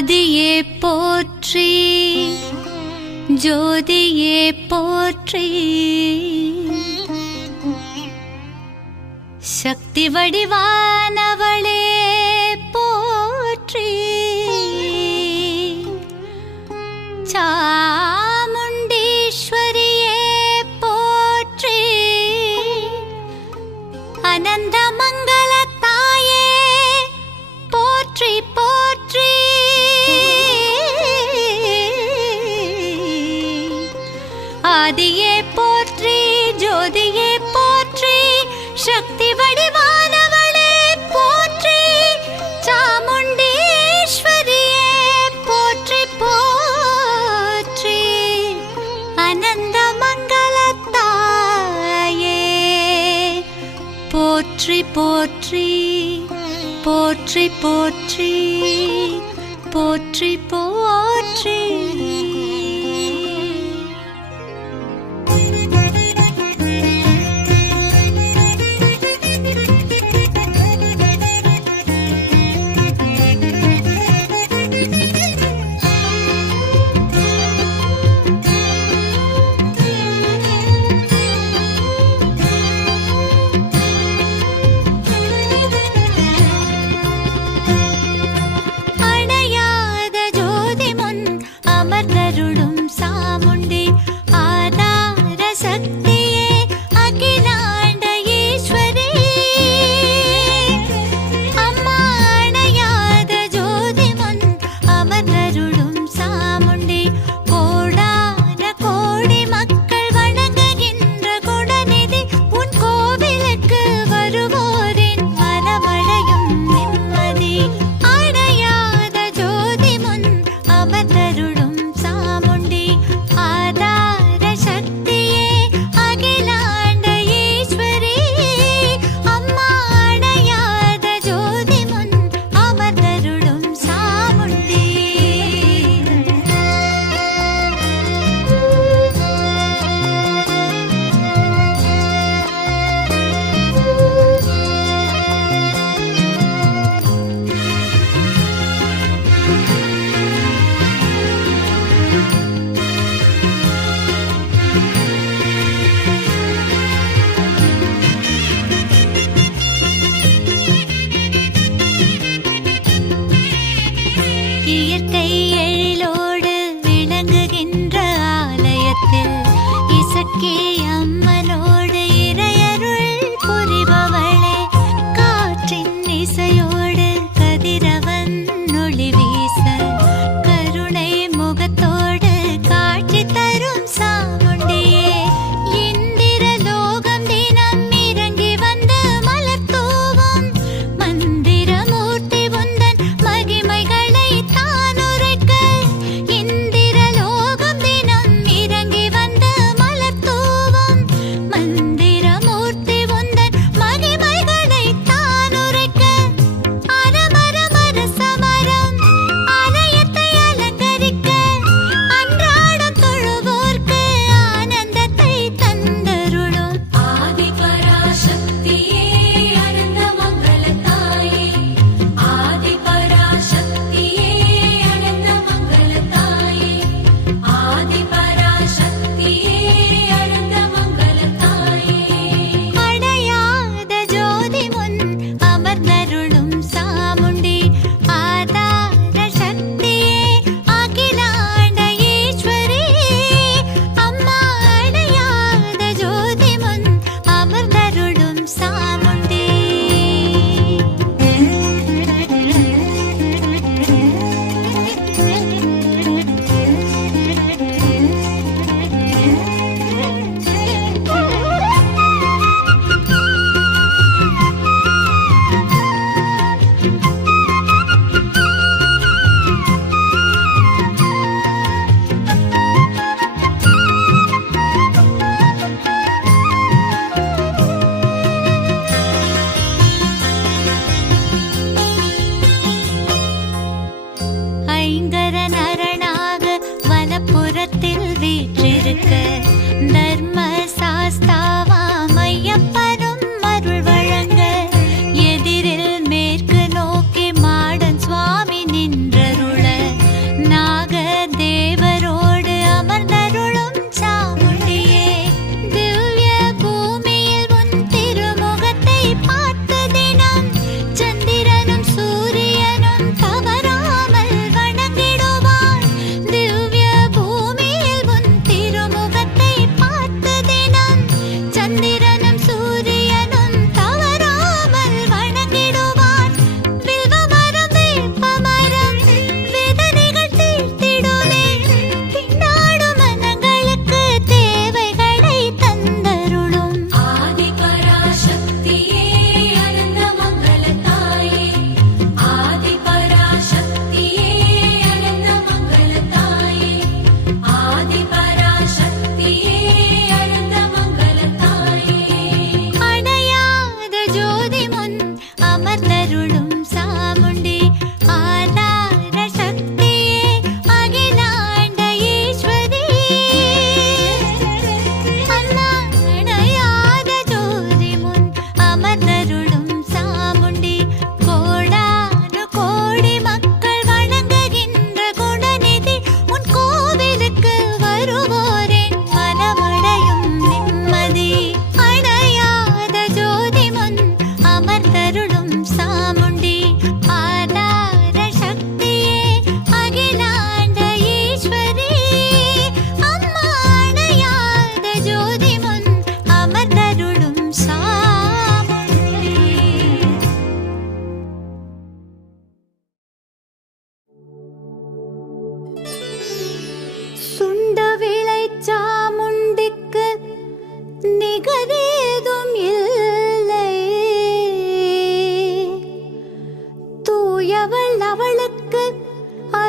ஆதியே போற்றி, ஜோதியே போற்றி, சக்தி வடிவானவளே போற்றி, சாமுண்டீஸ்வரியே போற்றி, அனந்த மங்கள தாயே போற்றி போற்றி, ஆதியே போற்றி, ஜோதியே போற்றி, சக்தி வடிவானவளே போற்றி, சாமுண்டீஸ்வரியே போற்றி போற்றி, அனந்த மங்கள தாயே போற்றி போற்றி, போற்றி போற்றி, போற்றி போற்றி.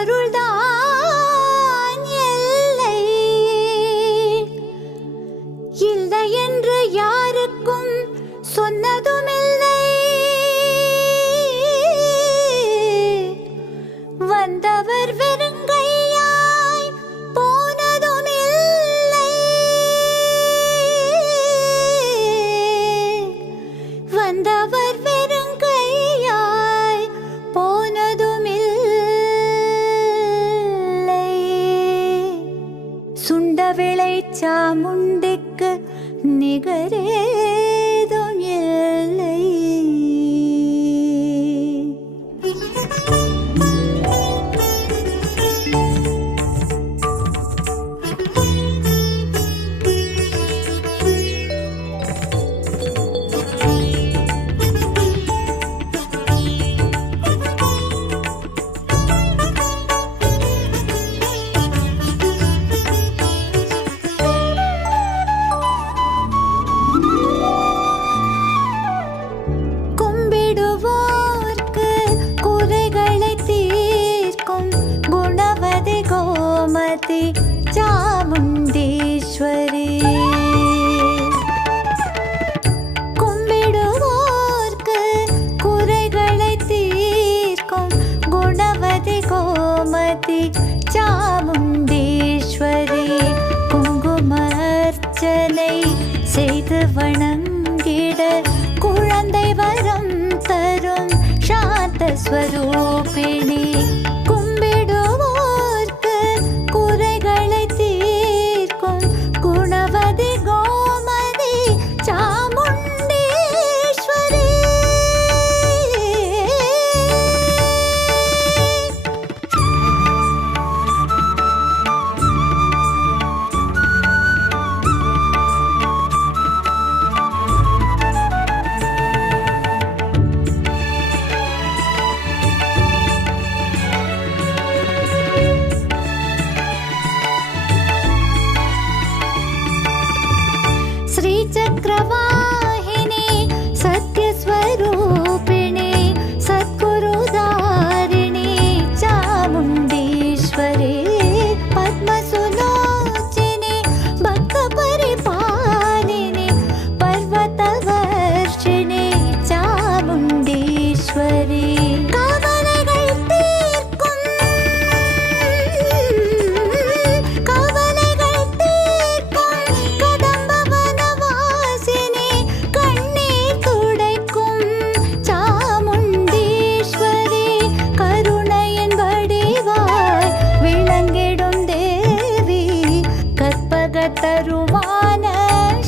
அருள்தான் எல்லை. இல்லை என்று யாருக்கும் சொன்னதுமில்லை. வந்தவர் வெறுங்கையாய் போனதுமில்லை. வந்தவர் வெறுங்கையாய் போனதுமில்லை. சுண்டவிளை சாமுண்டிக்கு நிகரேதும் இல்லை. சாமுண்டீஸ்வரி கும்பிடுவோர்க்கு குறைகளை தீர்க்கும் குணவதி கோமதி சாமுண்டீஸ்வரி. குங்குமர்ச்சனை செய்து வணங்கிட குழந்தை வரம் தரும் சாந்த ஸ்வரூபிணி. चक्रवाहिनी सत्यस्वरूपिणी सद्गुरुधारिणी चामुण्डीश्वरी. पद्मसुलोचिनी भक्तपरिपालिनी पर्वतवर्षिणी चामुण्डीश्वरी. கற்பகத்தருவான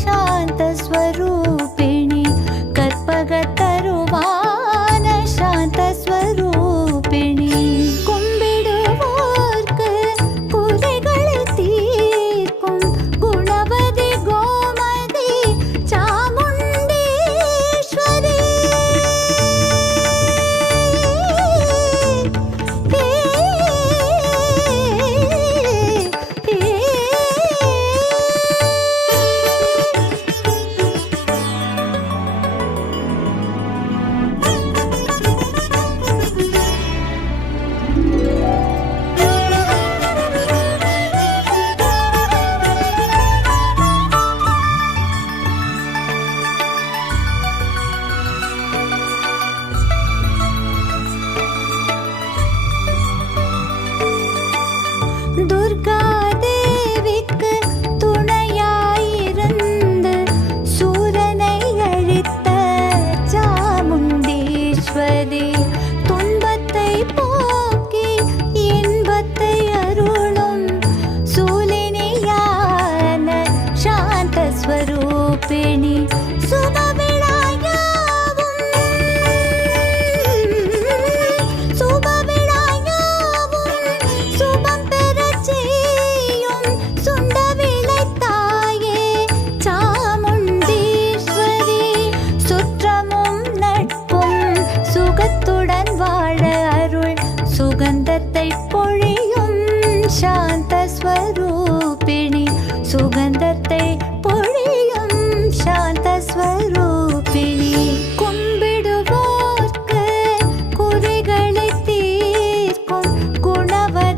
சாந்த ஸ்வரூபிணி கற்பகத்தருவான சாந்த ஸ்வரூபிணி. கும்பிடுவோர்க்கு குறைகளை தீர்க்கும் குணவதி கோமதி சாமுண்டீஸ்வரி. துர்கா தேவிக்கு துணையாயிருந்து சூரனை அழித்த சாமுண்டீஸ்வரி. துன்பத்தை போக்கி இன்பத்தை அருளும் சூலினியான சாந்த ஸ்வரூபிணி. சுகந்தத்தை பொழியும் சாந்த ஸ்வரூபிணி சுகந்தத்தை பொழியும் சாந்த ஸ்வரூபிணி. கும்பிடுவோர்க்கு குறைகளை தீர்க்கும் குணவதி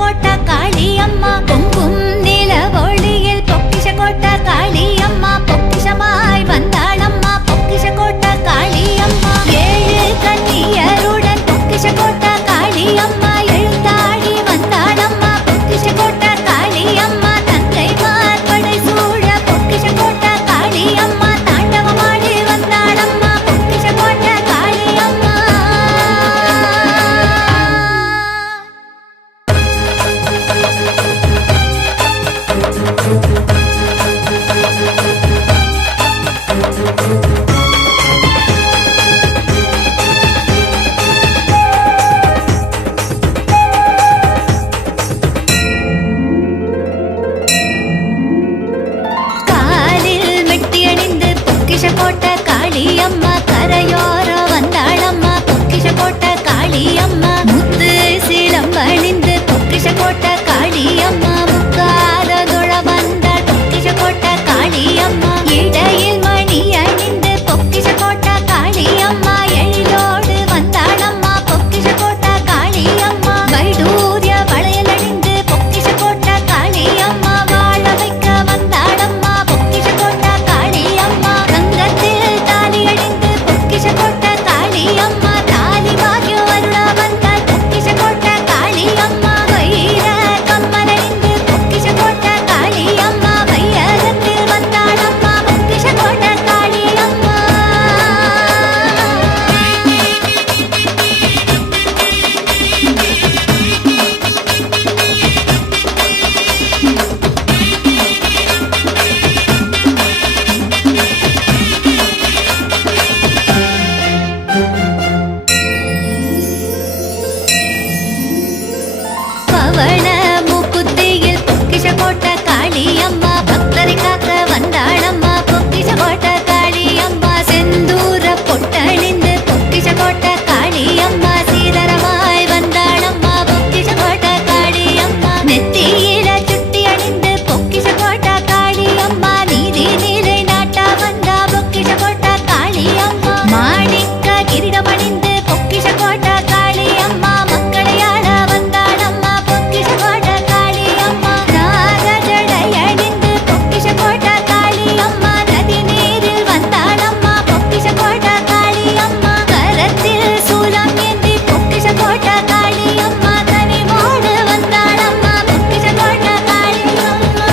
கோட்ட காளியம்மா பொங்கும் நில ஒளியில் பொக்கிஷ கோட்ட காளியம்மா பொக்கிஷமாய் வந்தாளம்மா பொக்கிஷ கோட்ட காளியம்மா ஏழு கன்னியருடன் பொக்கிஷ கோட்ட காளியம்மா எழுந்தாடி வந்தாளம்மா பொக்கிஷ கோட்ட காளியம்மா தங்கை மார்படை சூழ பொக்கிஷ கோட்ட காளியம்மா தாண்டவமாடி வந்தாளம்மா பொக்கிஷ கோட்ட காளியம்மா காலில் மெட்டி அணிந்து பொக்கிஷ கோட்ட காளியம்மா கரையோர வந்தாளம்மா பொக்கிஷ கோட்ட காளியம்மா முத்து சிலம்பணிந்து பொக்கிஷ கோட்ட காளியம்மா முக்காரதுழ வந்தாள் பொக்கிஷ கோட்ட காளியம்மா இடையில் மணி அணிந்து பொக்கிஷ கோட்ட காளியம்மா எழிலோடு வந்தாளம்மா பொக்கிஷ கோட்ட காளியம்மா வைடூரிய வளையல் அணிந்து பொக்கிஷ கோட்ட காளியம்மா வாழ வைக்க வந்தாளம்மா பொக்கிஷ கோட்ட காளியம்மா தங்கத்தில் தாலி அணிந்து பொக்கிஷ கோட்ட காளியம்மா தாலி வாகிய வருட வந்தாள் பொக்கிஷ கோட்ட காளியம்மா வைர கம்மல் அணிந்து பொக்கிஷ கோட்ட காளியம்மா வையகத்தில் வந்தாளம்மா பொக்கிஷ கோட்ட காளியம்மா பவள மூக்குத்தியில் பொக்கிஷ கோட்ட காளியம்மா பக்தரை காக்க வந்தாளம்மா பொக்கிஷ கோட்ட காளியம்மா செந்தூர பொட்டணிந்து பொக்கிஷ கோட்ட காளியம்மா சீதரமாய் வந்தாளம்மா பொக்கிஷ கோட்ட காளியம்மா நெத்தியில சுட்டி அணிந்து பொக்கிஷ கோட்ட காளியம்மா நீதி நிலை நாட்டா வந்தா பொக்கிஷ கோட்ட காளியம்மா மாணிக்க கிரீடம் அணிந்து பொக்கிஷ கோட்ட காளியம்மா மக்களையாள வந்தாளம்மா பொக்கிஷ கோட்ட காளியம்மா நாகஜடை அணிந்து பொக்கிஷ கோட்ட காளியம்மா நதி நீரில் வந்தாளம்மா பொக்கிஷ கோட்ட காளியம்மா கரத்தில் சூலம் ஏந்தி பொக்கிஷ கோட்ட காளியம்மா கனிவோடு வந்தாளம்மா பொக்கிஷ கோட்ட காளியம்மா